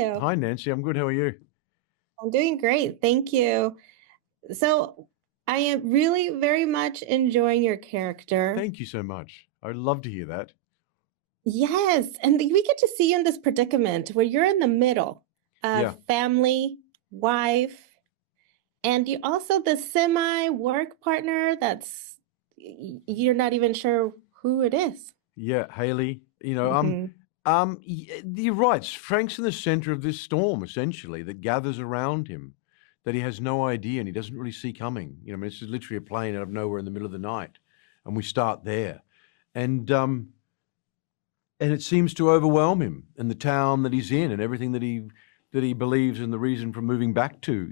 you? Hi, Nancy. I'm good. How are you? I'm doing great. Thank you. So, I am really very much enjoying your character. Thank you so much. I'd love to hear that. Yes, and we get to see you in this predicament where you're in the middle Yeah. of family, wife, and you also the semi-work partner that's you're not even sure who it is. Yeah, Haley. Mhm. You're right. Frank's in the center of this storm, essentially, that gathers around him, that he has no idea and he doesn't really see coming. I mean, it's literally a plane out of nowhere in the middle of the night, and we start there, and and it seems to overwhelm him and the town that he's in and everything that he believes and the reason for moving back to,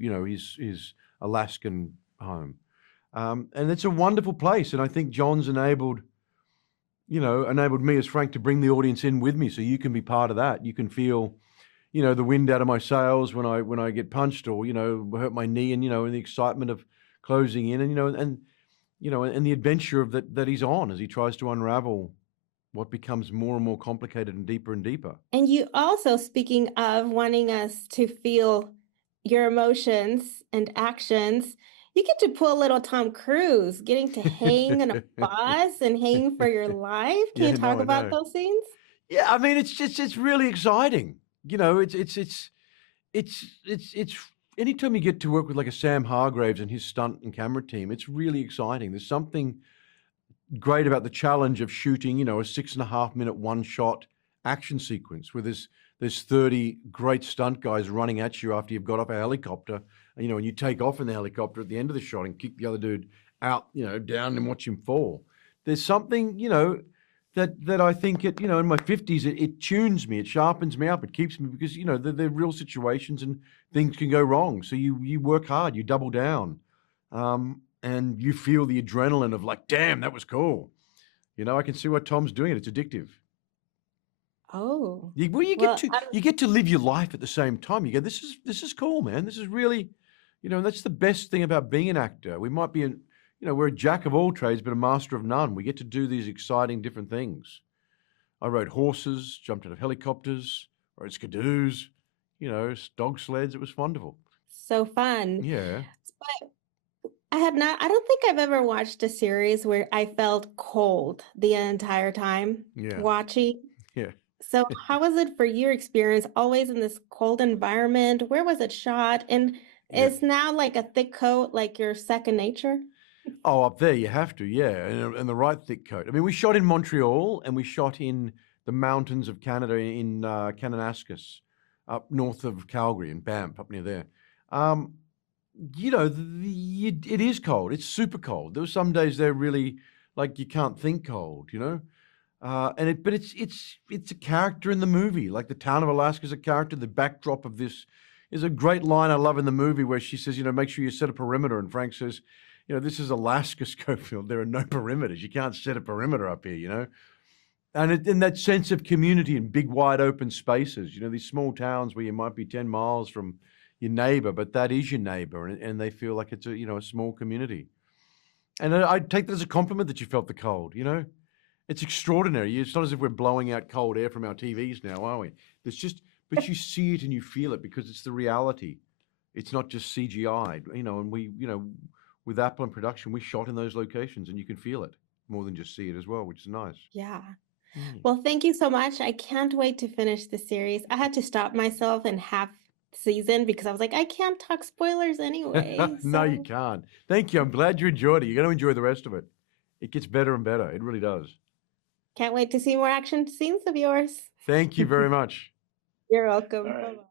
his Alaskan home. And it's a wonderful place, and I think John's enabled me as Frank to bring the audience in with me, so you can be part of that. You can feel, the wind out of my sails when I get punched or hurt my knee, and the excitement of closing in, and the adventure of that he's on as he tries to unravel what becomes more and more complicated and deeper. And you also, speaking of wanting us to feel your emotions and actions, you get to pull a little Tom Cruise, getting to hang on a bus and hang for your life. Can you Yeah, talk no, I about know. those scenes? Yeah, I mean, it's really exciting. It's anytime you get to work with like a Sam Hargraves and his stunt and camera team, it's really exciting. There's something great about the challenge of shooting, a 6.5 minute one shot action sequence where there's 30 great stunt guys running at you after you've got off a helicopter, and you take off in the helicopter at the end of the shot and kick the other dude out, down and watch him fall. There's something, that I think in my 50s, it tunes me, it sharpens me up, it keeps me because, they're real situations and things can go wrong. So you work hard, you double down. And you feel the adrenaline of like, damn, that was cool. I can see what Tom's doing. It's addictive. Oh, Well, you get well, to you get to live your life at the same time. You go, this is cool, man. This is really, and that's the best thing about being an actor. We might be we're a jack of all trades, but a master of none. We get to do these exciting different things. I rode horses, jumped out of helicopters, rode skidoos, dog sleds. It was wonderful. so fun. Yeah, But I don't think I've ever watched a series where I felt cold the entire time yeah, watching. yeah. So, how was it for your experience always in this cold environment? Where was it shot? And Yeah. is now like a thick coat like your second nature? Oh, up there you have to, yeah, and the right thick coat. I mean, we shot in Montreal and we shot in the mountains of Canada in Kananaskis, up north of Calgary in Banff, up near there. Um, it is cold. It's super cold. There were some days they're really like you can't think cold, but it's a character in the movie. Like the town of Alaska is a character. The backdrop of this is a great line I love in the movie where she says, make sure you set a perimeter, and Frank says, this is Alaska, Schofield. There are no perimeters. You can't set a perimeter up here. And in that sense of community in big, wide open spaces, these small towns where you might be 10 miles from your neighbor, but that is your neighbor, and they feel like it's a small community. And I take that as a compliment that you felt the cold. It's extraordinary. It's not as if we're blowing out cold air from our TVs now, are we? But you see it and you feel it because it's the reality. It's not just CGI, and with Apple and production, we shot in those locations and you can feel it more than just see it as well, which is nice. Yeah. Mm. Well, thank you so much. I can't wait to finish the series. I had to stop myself in half season because I was like, I can't talk spoilers anyway. No, you So can't. Thank you. I'm glad you enjoyed it. You're going to enjoy the rest of it. It gets better and better. It really does. can't wait to see more action scenes of yours. Thank you very much. You're welcome. All right. Bye-bye.